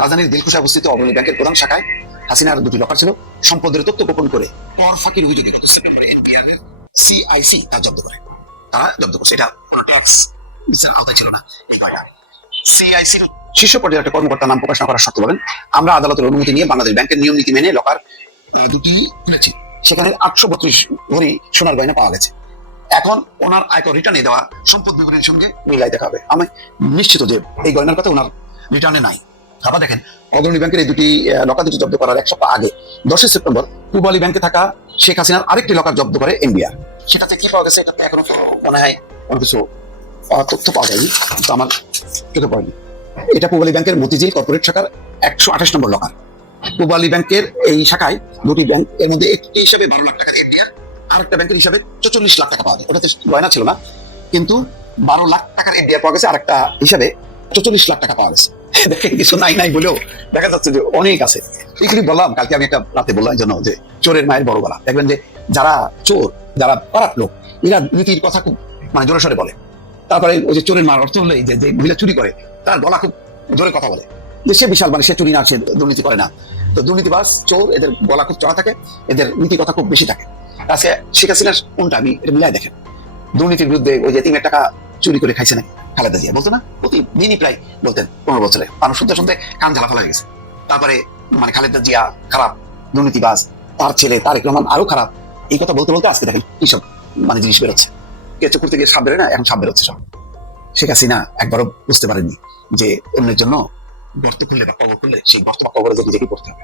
রাজধানীর দিলখুশায় অবস্থিত অগ্রণী ব্যাংকের প্রধান শাখায় হাসিনার 2টি লকার ছিল। সম্পদের তথ্য গোপন করে কর ফাঁকির অভিযোগে গত সেপ্টেম্বরে এনবিআর এর সিআইসি তা জব্দ করে। তারা জব্দ করছে, এটা কোনো ট্যাক্স আওতায় ছিল না। সিআইসির শীর্ষ পর্যায়ের একটা কর্মকর্তার নাম প্রকাশ না করার শর্তে বলেন, আমরা আদালতের অনুমতি নিয়ে বাংলাদেশ ব্যাংকের নিয়ম নীতি মেনে লকার 2টি খুলেছি। সেখানে 832 ভরি সোনার গয়না পাওয়া গেছে। এখন ওনার আয়কর রিটার্নে দেওয়া সম্পদ বিবরণীর সঙ্গে মিলাই দেখা হবে। আমি নিশ্চিত যে এই গয়নার কথা ওনার রিটার্নে নাই। আবার দেখেন অগ্রণী ব্যাংকের এই 2টি লকার দুটি জব্দ করার 1 সপ্তাহ আগে 10 সেপ্টেম্বর পূবালী ব্যাংকে থাকা শেখ হাসিনার আরেকটি লকার জব্দ করে এনবিআর। সেটাতে কি পাওয়া গেছে এটাতে এখনো মনে হয় কোনো কিছু তথ্য পাওয়া যায়নি, কিন্তু আমার চোখে পড়েনি। এটা পূবালী ব্যাংকের মতিঝিল কর্পোরেট শাখার 128 নম্বর লকার। পূবালী ব্যাংকের এই শাখায় দুটি ব্যাংক, এর মধ্যে একটি হিসাবে 12 লাখ টাকা দিয়ে আরেকটা ব্যাংকের হিসাবে 44 লাখ টাকা পাওয়া যায়। ওটাতে গয়না ছিল না, কিন্তু 12 লাখ টাকার এফডিআর পাওয়া গেছে, আরেকটা হিসাবে 44 লাখ টাকা পাওয়া গেছে। দেখেন কিছু নাই নাই বলেও দেখা যাচ্ছে যে অনেক আছে। এগুলি বললাম কালকে আমি একটা রাতে বললাম জন্য যে চোরের মায়ের বড় গলা। দেখবেন যে যারা চোর, যারা পারাট লোক, এরা নীতির কথা খুব মানে জোরে সরে বলে। তারপরে ওই যে চোরের মার অর্থ হলো এই যে মহিলা চুরি করে তার গলা খুব জোরে কথা বলে, যে সে বিশাল, মানে সে চুরি না, সে দুর্নীতি করে না। তো দুর্নীতিবাজ চোর, এদের গলা খুব চড়া থাকে, এদের নীতি কথা খুব বেশি থাকে। আজকে শেখ হাসিনার কোনটা আমি এটা মিলাই দেখেন। দুর্নীতির বিরুদ্ধে ওই যে 3 টাকা চুরি করে খাইছে নাকি খালেদা জিয়া বলতো না, প্রতিদিনই প্রায় বলতেন 15 বছরে, মানুষ শুনতে শুনতে কান ঝালা ফেলা গেছে। তারপরে মানে খালেদা জিয়া খারাপ, দুর্নীতিবাজ, তার ছেলে তারেক রহমান আরো খারাপ, এই কথা বলতে বলতে আজকে দেখেন এইসব মানে জিনিস বেরোচ্ছে। কেঁচো করতে গিয়ে সাপ বেরোয় না, এখন সাপ বেরোচ্ছে সব। শেখ হাসিনা একবারও বুঝতে পারেননি যে অন্যের জন্য গর্ত খুললে বা কবর খুললে সেই গর্ত বা কবরে যে পড়তে হবে।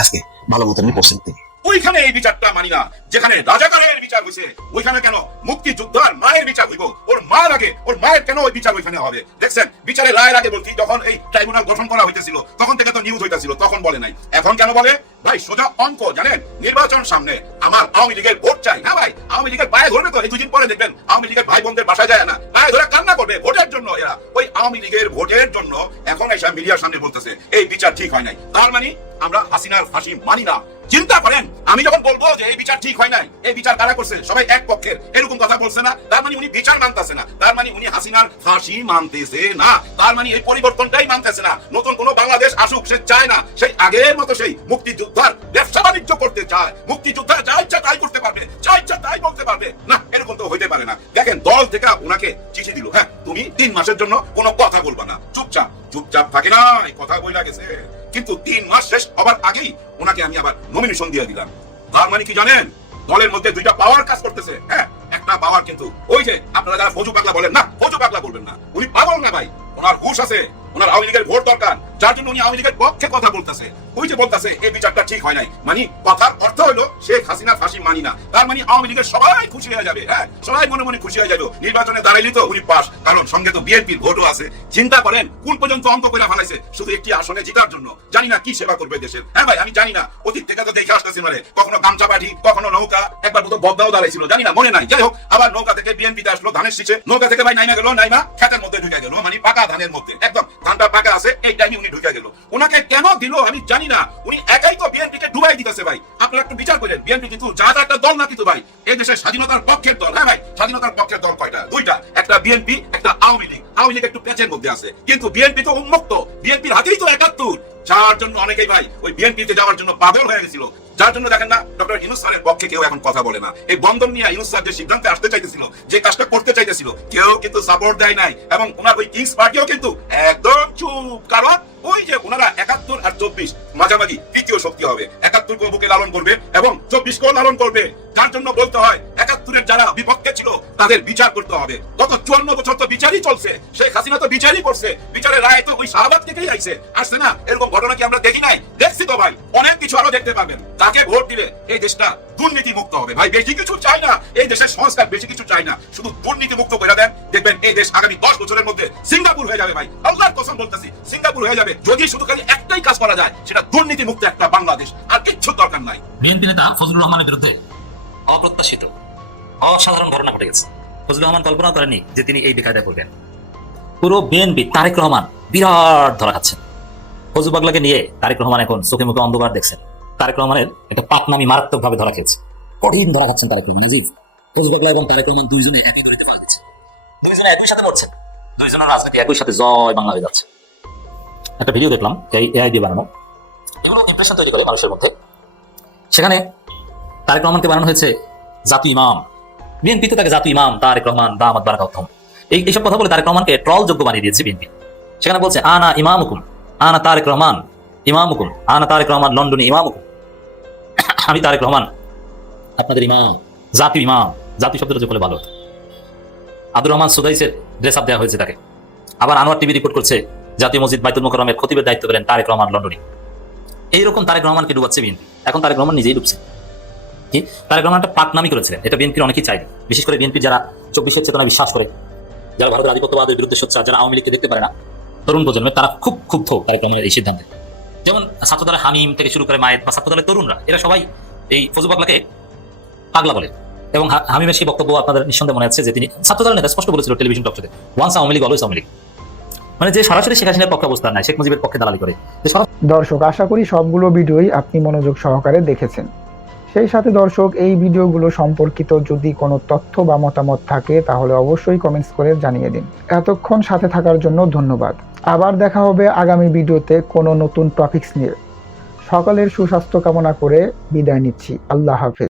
আজকে ভালো মতন পড়ছেন তিনি। ওইখানে এই বিচারটা মানি না, যেখানে রাজাকারের বিচার হয়েছে ওইখানে কেন মুক্তিযোদ্ধার মায়ের বিচার হইব? ওর মার আগে ওর মায়ের কেন ওই বিচার ওইখানে হবে? দেখছেন বিচারের রায়ের আগে বলছি, যখন এই ট্রাইব্যুনাল গঠন করা হইতেছিল তখন থেকে তো নিউজ হইতেছিল, তখন বলে নাই। এখন কেন বলে? ভাই সোজা অঙ্ক জানেন, নির্বাচন সামনে, আমার আওয়ামী লীগের ভোট চাই না ভাই। আওয়ামী লীগের পায়ে ধরবে তো, এই 2 দিন পরে দেখবেন আওয়ামী লীগের ভাই বোনদের বাসায় যায় না, পায়ে ধরে কান্না করবে ভোটের জন্য। এরা ওই আওয়ামী লীগের ভোটের জন্য এখন এসে মিডিয়ার সামনে বলতেছে এই বিচার ঠিক হয় নাই। তার মানে আমরা হাসিনার ফাঁসি মানি না। চিন্তা করেন, আমি যখন বলবো যে এই বিচার ঠিক হয় নাই, এই বিচার কারা করছে, সবাই এক পক্ষের, এরকম কথা বলছে না, তার মানে উনি বিচার মানতেছে না, তার মানে উনি হাসিনার ফাঁসি মানতেছে না, তার মানে এই পরিবর্তনটাই মানতেছে না। নতুন কোন বাংলাদেশ আসুক সে চায় না, সেই আগের মতো সেই মুক্তিযোদ্ধার ব্যবসা বাণিজ্য করতে চায়। মুক্তিযোদ্ধা যা ইচ্ছা তাই করতে পারবে, যা ইচ্ছা তাই বলতে পারবে না, এরকম তো হইতে পারে না। দেখেন দল থেকে ওনাকে চিঠি দিল, হ্যাঁ তুমি 3 মাসের জন্য কোনো কথা বলবা না, চুপচাপ। চুপচাপ থাকে না, কথা বইলা গেছে, কিন্তু 3 মাস শেষ হবার আগেই ওনাকে আমি আবার নমিনেশন দিয়ে দিলাম। তার মানে কি জানেন, দলের মধ্যে 2টা পাওয়ার কাজ করতেছে। হ্যাঁ, একটা পাওয়ার কিন্তু ওই যে আপনারা যারা ফজু পাগলা বলেন না, ফজু পাগলা বলবেন না, উনি পাগল না ভাই, ওনার হুঁশ আছে, ওনার আওয়ামী লীগের ভোট দরকার, যার জন্য উনি আওয়ামী লীগের পক্ষে কথা বলতেছে। ওই যে বলতেছে এই বিচারটা ঠিক হয় নাই, মানে কথার অর্থ হলো শেখ হাসিনার ফাঁসি মানি না, তার মানে আওয়ামী লীগের সবাই খুশি হয়ে যাবে। হ্যাঁ, সবাই মনে মনে খুশি হয়ে যাবে, নির্বাচনে দাঁড়াইলি তো উনি পাস, কারণ সঙ্গে তো বিএনপির ভোটও আছে। চিন্তা করেন কোন পর্যন্ত অঙ্ক করে ফেলাইছে শুধু একটি আসনে জিতার জন্য। জানি না কি সেবা করবে দেশের। হ্যাঁ ভাই, আমি জানি না, অতীত থেকে তো দেখে আসতেছি, মানে কখনো গামছা পাঠি, কখনো নৌকা, একবার বোধ বদলাও দাঁড়াইছিল, জানি না, মনে নাই। যাই হোক, আবার নৌকা থেকে বিএনপিতে আসলো ধানের শীষে, নৌকা থেকে ভাই নাইমা গেল, নাইমা খেতের মধ্যে ঢুকে গেল, মানে পাকা ধানের মধ্যে, একদম ধানটা পাকা আছে এই টাইমে উনি ঢুকে গেল। ওনাকে কেন দিল আমি জানি না, উনি একাই তো বিএনপিকে ডুবাই দিতেছে ভাই। আপনারা একটু বিচার করেন, বিএনপি কিন্তু যা একটা দল না কিন্তু ভাই, এই দেশের স্বাধীনতার পক্ষের দল। হ্যাঁ ভাই, স্বাধীনতার পক্ষের দল কয়টা? 2টা, একটা বিএনপি, একটা আওয়ামী লীগ। আওয়ামী লীগ একটু পেঁচের মধ্যে আছে, কিন্তু বিএনপি তো উন্মুক্ত, বিএনপির হাতেই তো 71, যার জন্য অনেকেই ভাই ওই বিএনপিতে যাওয়ার জন্য পাগল হয়ে গেছিল। যার জন্য দেখেন না, ডক্টর ইউনূস স্যারের পক্ষে কেউ এখন কথা বলে না। এই বন্ধন নিয়ে ইউনূস স্যার যে সিদ্ধান্তে আসতে চাইতেছিল, যে কাজটা করতে চাইতেছিল, কেউ কিন্তু সাপোর্ট দেয় নাই, এবং ওনার ওই কিংস পার্টিও কিন্তু একদম চুপ। কারণ ওই যে ওনারা 71 আর 24 মাঝামাঝি তৃতীয় শক্তি হবে, 71 কেও বুকে লালন করবে এবং 24 কেও লালন করবে। যার জন্য বলতে হয় 71-এর যারা বিপক্ষে ছিল তাদের বিচার করতে হবে। গত 54 বছর তো বিচারই চলছে, শেখ হাসিনা তো বিচারই করছে, বিচারের রায় তো ওই শাহবাগ থেকেই আইছে, আসছে না? এরকম ঘটনা কি আমরা দেখি নাই? দেখছি তো ভাই, অনেক কিছু আরো দেখতে পাবেন। তাকে ভোট দিলে এই দেশটা দুর্নীতি মুক্ত হবে ভাই। বেশি কিছু চাই না, এই দেশের সংস্কার বেশি কিছু চাই না, শুধু দুর্নীতি মুক্ত করে দেন, দেখবেন এই দেশ আগামী 10 বছরের মধ্যে সিঙ্গাপুর হয়ে যাবে ভাই। আল্লাহর কসম বলতেছি, সিঙ্গাপুর হয়ে যাবে, যদি শুধু খালি একটাই কাজ করা যায়, সেটা দুর্নীতি মুক্ত একটা বাংলাদেশ, আর কিচ্ছু দরকার নাই। বিএনপি নেতা ফজলুর রহমানের বিরুদ্ধে অপ্রত্যাশিত অসাধারণ ঘটনা ঘটে গেছে। ফজলুর রহমান কল্পনা করেননি যে তিনি এই বেকায়দায় পড়বেন। পুরো বিএনপি তারেক রহমান বিরাট ধরা খাচ্ছেন। ফজলু পাগলাকে নিয়ে তারেক রহমান এখন চোখে মুখে অন্ধকার দেখছেন। তারেক রহমানের একটা পাকনামি মারাত্মক ভাবে ধরা খেয়েছে, কঠিন ধরা খাচ্ছেন তারেক রহমান। জি, ফজলু পাগলা এবং তারেক রহমান দুইজনে একই দড়িতে পা দিচ্ছে, দুইজনে একই সাথে মরছেন, দুইজনের রাজনীতি একই সাথে জয় বাংলা হয়ে যাচ্ছে। একটা ভিডিও দেখলাম এআই দিয়ে বানানো, এগুলো ইমপ্রেশন তৈরি করে মানুষের মধ্যে। সেখানে তারেক রহমানকে বানানো হয়েছে জাতীয় ইমাম, বিএনপি তো তাকে জাতীয় ইমাম তারেক রহমান দামাত বারাকাতুহুম এইসব কথা বলে তারেক রহমানকে ট্রল যোগ্য বানিয়ে দিয়েছে বিএনপি। সেখানে বলছে আনা ইমামুকুম, আনা তারেক রহমান ইমামুকুম, আনা তারেক রহমান লন্ডনে ইমামুকুম, আমি তারেক রহমান আপনাদের ইমাম, জাতীয় ইমাম। জাতীয় শব্দটা যোগ করলে ভালো হতো। আব্দুর রহমান সুদাইসের ড্রেস আপ দেওয়া হয়েছে তাকে। আবার আনোয়ার টিভি রিপোর্ট করছে জাতীয় মসজিদ বাইতুল মোকাররমের খতিবের দায়িত্ব পেলেন তারেক রহমান লন্ডনে। এইরকম তারেক রহমানকে ডুবাচ্ছে বিএনপি। এখন তারেক রহমান নিজেই ডুবছে। কি তারেক রহমান একটা পাকনামি করেছিলেন, এটা বিএনপির অনেকেই চাইবে, বিশেষ করে বিএনপি যারা 24-এর চেতনায় বিশ্বাস করে, যারা ভারতের আধিপত্যবাদের বিরুদ্ধে সোচ্চার, যারা আওয়ামী লীগকে দেখতে পারে না, তরুণ প্রজন্মের তারা খুব ক্ষুব্ধ তারেক রহমানের এই সিদ্ধান্তে। যেমন ছাত্রদল হামিম থেকে শুরু করে মায়ের বা ছাত্রদলের তরুণরা এরা সবাই এই ফজু পাগলাকে পাগলা বলে। এবং হামিমের সেই বক্তব্য আপনাদের নিঃসন্দেহে মনে আছে যে তিনি ছাত্রদলের নেতা স্পষ্ট বলেছিল টেলিভিশন টক শোতে, ওয়ান্স আওয়ামী লীগ অলওয়েজ আওয়ামী লীগ, মানে যে সরাসরি শেখ হাসিনার পক্ষে অবস্থান নাই, শেখ মুজিবের পক্ষে দালালি করে। দর্শক, আশা করি সবগুলো ভিডিওই আপনি মনোযোগ সহকারে দেখেছেন। সেই সাথে দর্শক, এই ভিডিওগুলো সম্পর্কিত যদি কোনো তথ্য বা মতামত থাকে তাহলে অবশ্যই কমেন্টস করে জানিয়ে দিন। এতক্ষণ সাথে থাকার জন্য ধন্যবাদ। আবার দেখা হবে আগামী ভিডিওতে কোনো নতুন টপিকস নিয়ে। সকলের সুস্বাস্থ্য কামনা করে বিদায় নিচ্ছি। আল্লাহ হাফেজ।